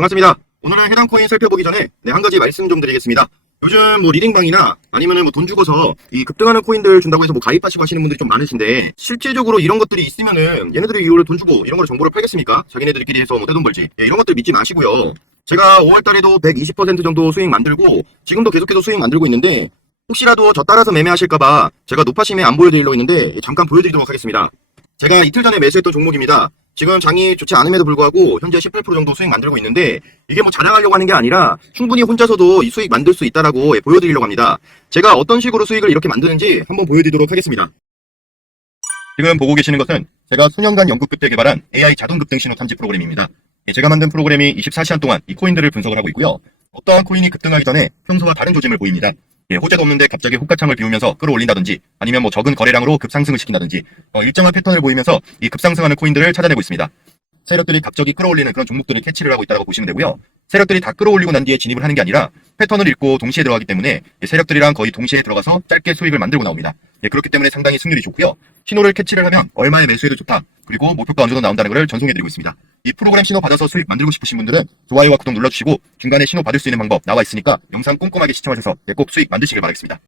반갑습니다. 오늘은 해당 코인 살펴보기 전에 네, 한 가지 말씀 좀 드리겠습니다. 요즘 뭐 리딩방이나 아니면은 뭐 돈 주고서 이 급등하는 코인들 준다고 해서 뭐 가입하시고 하시는 분들이 좀 많으신데 실질적으로 이런 것들이 있으면은 얘네들이 이걸 돈 주고 이런 걸 정보를 팔겠습니까? 자기네들끼리 해서 뭐 떼돈 벌지. 예, 이런 것들 믿지 마시고요. 제가 5월 달에도 120% 정도 수익 만들고 지금도 계속해서 수익 만들고 있는데 혹시라도 저 따라서 매매하실까봐 제가 높아심에 안 보여드리려고 했는데 잠깐 보여드리도록 하겠습니다. 제가 이틀 전에 매수했던 종목입니다. 지금 장이 좋지 않음에도 불구하고 현재 18% 정도 수익 만들고 있는데 이게 뭐 자랑하려고 하는 게 아니라 충분히 혼자서도 이 수익 만들 수 있다라고 예, 보여드리려고 합니다. 제가 어떤 식으로 수익을 이렇게 만드는지 한번 보여드리도록 하겠습니다. 지금 보고 계시는 것은 제가 수년간 연구 끝에 개발한 AI 자동 급등 신호 탐지 프로그램입니다. 예, 제가 만든 프로그램이 24시간 동안 이 코인들을 분석을 하고 있고요. 어떠한 코인이 급등하기 전에 평소와 다른 조짐을 보입니다. 예, 호재도 없는데 갑자기 호가창을 비우면서 끌어올린다든지 아니면 뭐 적은 거래량으로 급상승을 시킨다든지 어, 일정한 패턴을 보이면서 이 급상승하는 코인들을 찾아내고 있습니다. 세력들이 갑자기 끌어올리는 그런 종목들을 캐치를 하고 있다고 보시면 되고요. 세력들이 다 끌어올리고 난 뒤에 진입을 하는 게 아니라 패턴을 읽고 동시에 들어가기 때문에 이 세력들이랑 거의 동시에 들어가서 짧게 수익을 만들고 나옵니다. 예, 그렇기 때문에 상당히 승률이 좋고요. 신호를 캐치를 하면 얼마에 매수해도 좋다. 그리고 목표가 어느 정도 나온다는 것을 전송해드리고 있습니다. 이 프로그램 신호 받아서 수익 만들고 싶으신 분들은 좋아요와 구독 눌러주시고 중간에 신호 받을 수 있는 방법 나와 있으니까 영상 꼼꼼하게 시청하셔서 예, 꼭 수익 만드시길 바라겠습니다.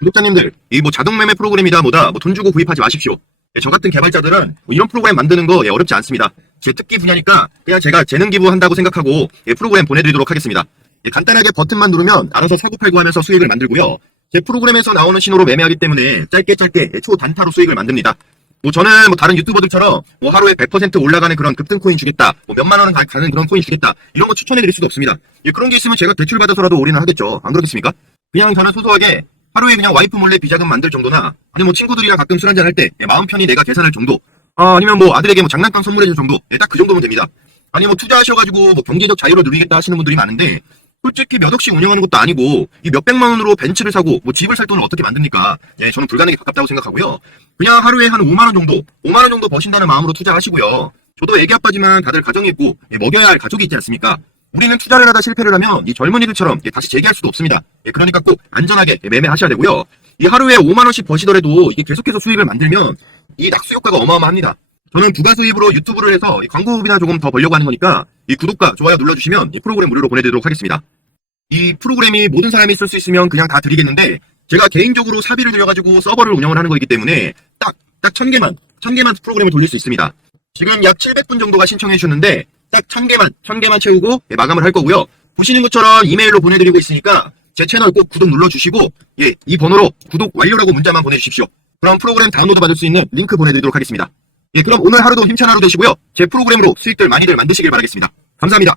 구독자님들, 이 뭐 자동 매매 프로그램이다 뭐다 뭐 돈 주고 구입하지 마십시오. 예, 저 같은 개발자들은 뭐 이런 프로그램 만드는 거 예, 어렵지 않습니다. 제 특기 분야니까 그냥 제가 재능 기부한다고 생각하고 예, 프로그램 보내드리도록 하겠습니다. 예, 간단하게 버튼만 누르면 알아서 사고 팔고 하면서 수익을 만들고요. 제 프로그램에서 나오는 신호로 매매하기 때문에 짧게 짧게 예, 초단타로 수익을 만듭니다. 뭐 저는 뭐 다른 유튜버들처럼 뭐 하루에 100% 올라가는 그런 급등 코인 주겠다, 뭐 몇만 원은 가- 가는 그런 코인 주겠다 이런 거 추천해 드릴 수도 없습니다. 예, 그런 게 있으면 제가 대출 받아서라도 올인을 하겠죠. 안 그렇겠습니까? 그냥 저는 소소하게 하루에 그냥 와이프 몰래 비자금 만들 정도나 아니면 뭐 친구들이랑 가끔 술 한잔 할때 마음 편히 내가 계산할 정도 아, 아니면 뭐 아들에게 뭐 장난감 선물해 줄 정도 예, 딱 그 정도면 됩니다. 아니 뭐 투자하셔가지고 뭐 경제적 자유를 누리겠다 하시는 분들이 많은데 솔직히 몇 억씩 운영하는 것도 아니고 이 몇백만 원으로 벤츠를 사고 뭐 집을 살 돈을 어떻게 만듭니까? 예, 저는 불가능에 가깝다고 생각하고요. 그냥 하루에 한 5만 원 정도, 5만 원 정도 버신다는 마음으로 투자하시고요. 저도 애기 아빠지만 다들 가정이 있고 예, 먹여야 할 가족이 있지 않습니까? 우리는 투자를 하다 실패를 하면 이 젊은이들처럼 예, 다시 재기할 수도 없습니다. 예, 그러니까 꼭 안전하게 예, 매매하셔야 되고요. 이 하루에 5만 원씩 버시더라도 이게 계속해서 수익을 만들면 이 낙수 효과가 어마어마합니다. 저는 부가 수입으로 유튜브를 해서 이 광고비나 조금 더 벌려고 하는 거니까 이 구독과 좋아요 눌러주시면 이 프로그램 무료로 보내드리도록 하겠습니다. 이 프로그램이 모든 사람이 쓸 수 있으면 그냥 다 드리겠는데 제가 개인적으로 사비를 들여가지고 서버를 운영을 하는 거기 때문에 딱, 딱 1000개만, 1000개만 프로그램을 돌릴 수 있습니다. 지금 약 700분 정도가 신청해 주셨는데 딱 1000개만, 1000개만 채우고 예, 마감을 할 거고요. 보시는 것처럼 이메일로 보내드리고 있으니까 제 채널 꼭 구독 눌러주시고 예, 이 번호로 구독 완료라고 문자만 보내주십시오. 그럼 프로그램 다운로드 받을 수 있는 링크 보내드리도록 하겠습니다. 예, 그럼 오늘 하루도 힘찬 하루 되시고요. 제 프로그램으로 수익들 많이들 만드시길 바라겠습니다. 감사합니다.